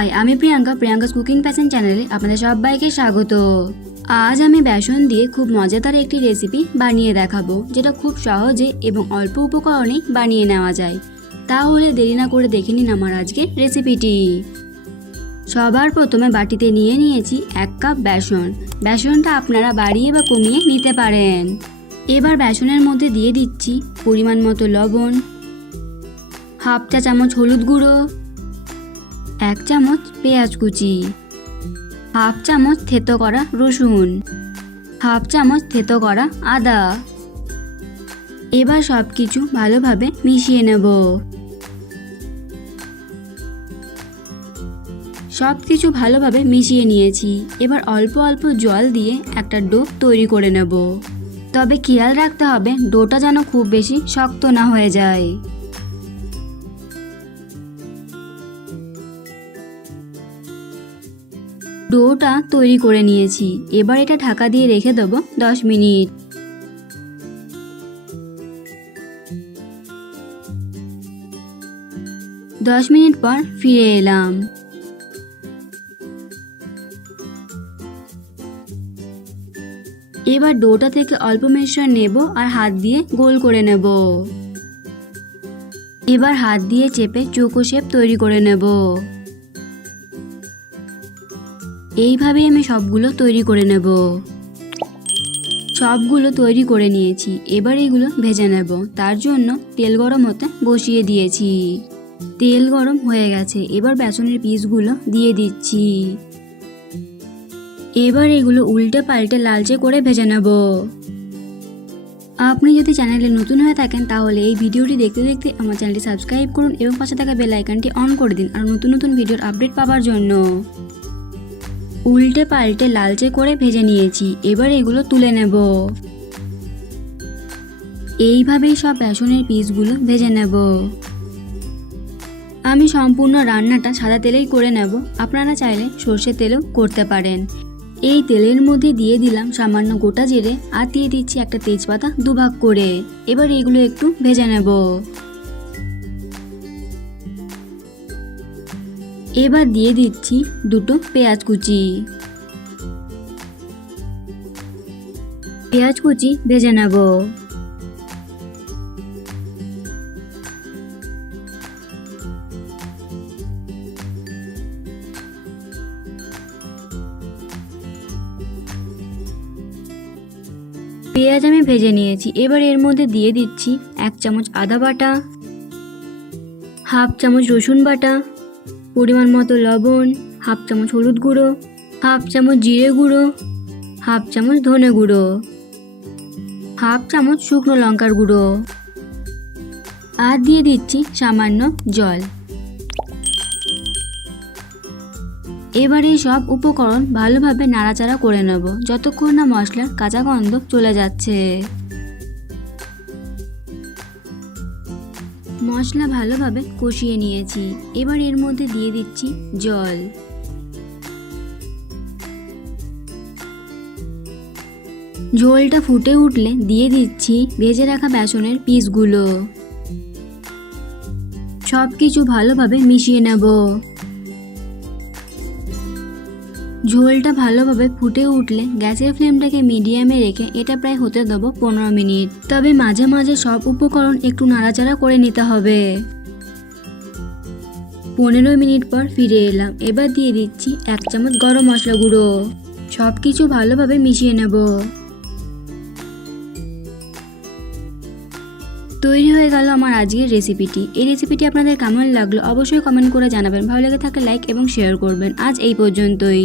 High, আমি Priyanka's cooking passion চ্যানেলে আপনাদের সবাইকে স্বাগত। আজ আমি বেসন দিয়ে খুব মজাদার একটি রেসিপি বানিয়ে দেখাবো, যেটা খুব সহজে এবং অল্প উপকরণেই বানিয়ে নেওয়া যায়। তাহলে দেরি না করে দেখে নিন আমার আজকের রেসিপিটি। সবার প্রথমে বাটিতে নিয়ে নিয়েছি 1 কাপ বেসন। বেসনটা আপনারা বাড়িয়ে বা কমিয়ে নিতে পারেন। এবার বেসনের মধ্যে দিয়ে দিচ্ছি পরিমাণ মতো লবণ, হাফ চা চামচ হলুদ গুঁড়ো, 1 চামচ পেঁয়াজ কুচি, হাফ চামচ থেতো করা রসুন, হাফ চামচ থেতো করা আদা। এবার সব কিছু ভালোভাবে মিশিয়ে নেব। সব কিছু ভালোভাবে মিশিয়ে নিয়েছি। এবার অল্প অল্প জল দিয়ে একটা ডো তৈরি করে নেব। তবে খেয়াল রাখতে হবে ডোটা যেন খুব বেশি শক্ত না হয়ে যায়। ডোটা তৈরি করে নিয়েছি। এবার এটা ঢাকা দিয়ে রেখে দেবো 10 মিনিট। দশ মিনিট পর ফিরে এলাম। এবার ডোটা থেকে অল্প মিশ্রণ নেব আর হাত দিয়ে গোল করে নেব। এবার হাত দিয়ে চেপে চৌকো শেপ তৈরি করে নেব। এইভাবেই আমি সবগুলো তৈরি করে নেব। সবগুলো তৈরি করে নিয়েছি। এবার এগুলো ভেজে নেব। তার জন্য তেল গরম হতে বসিয়ে দিয়েছি। তেল গরম হয়ে গেছে। এবার বেসনের পিসগুলো দিয়ে দিচ্ছি। এবার এগুলো উল্টে পাল্টে লালচে করে ভেজে নেব। আপনি যদি চ্যানেলে নতুন হয়ে থাকেন তাহলে এই ভিডিওটি দেখতে দেখতে আমার চ্যানেলটি সাবস্ক্রাইব করুন এবং পাশে থাকা বেল আইকনটি অন করে দিন আর নতুন নতুন ভিডিওর আপডেট পাওয়ার জন্য। উল্টে পাল্টে লালচে করে ভেজে নিয়েছি। এবার এগুলো তুলে নেব। এইভাবেই সব বেসনের পিসগুলো ভেজে নেব। আমি সম্পূর্ণ রান্নাটা সাদা তেলেই করে নেব। আপনারা চাইলে সর্ষের তেলেও করতে পারেন। এই তেলের মধ্যে দিয়ে দিলাম সামান্য গোটা জিরে আর দিয়ে দিচ্ছি একটা তেজপাতা দুভাগ করে। এবার এগুলো একটু ভেজে নেব। এবার দিয়ে দিচ্ছি 2টো পেঁয়াজ কুচি। পেঁয়াজ কুচি ভেজে নেব। পেঁয়াজ আমি ভেজে নিয়েছি। এবার এর মধ্যে দিয়ে দিচ্ছি 1 চামচ আদা বাটা, হাফ চামচ রসুন বাটা, পরিমাণ মতো লবণ, হাফ চামচ হলুদ গুঁড়ো, হাফ চামচ জিরে গুঁড়ো, হাফ চামচ ধনে গুঁড়ো, হাফ চামচ শুকনো লঙ্কার গুঁড়ো আর দিয়ে দিচ্ছি সামান্য জল। এবার এই সব উপকরণ ভালোভাবে নাড়াচাড়া করে নেব যতক্ষণ না মশলার কাঁচা গন্ধ চলে যাচ্ছে। মশলা ভালোভাবে কষিয়ে নিয়েছি। এবার এর মধ্যে দিয়ে দিচ্ছি জল। ঝোলটা ফুটে উঠলে দিয়ে দিচ্ছি ভেজে রাখা বেসনের পিসগুলো। সব কিছু ভালোভাবে মিশিয়ে নেব। ঝোলটা ভালোভাবে ফুটে উঠলে গ্যাসের ফ্লেমটাকে মিডিয়ামে রেখে এটা প্রায় হতে দেবো 15 মিনিট। তবে মাঝে মাঝে সব উপকরণ একটু নাড়াচাড়া করে নিতে হবে। 15 মিনিট পর ফিরে এলাম। এবার দিয়ে দিচ্ছি 1 চামচ গরম মশলা গুঁড়ো। সব কিছু ভালোভাবে মিশিয়ে নেব। তৈরি হয়ে গেল আমার আজকের রেসিপিটি। এই রেসিপিটি আপনাদের কেমন লাগলো অবশ্যই কমেন্ট করে জানাবেন। ভালো লেগে থাকলে লাইক এবং শেয়ার করবেন। আজ এই পর্যন্তই।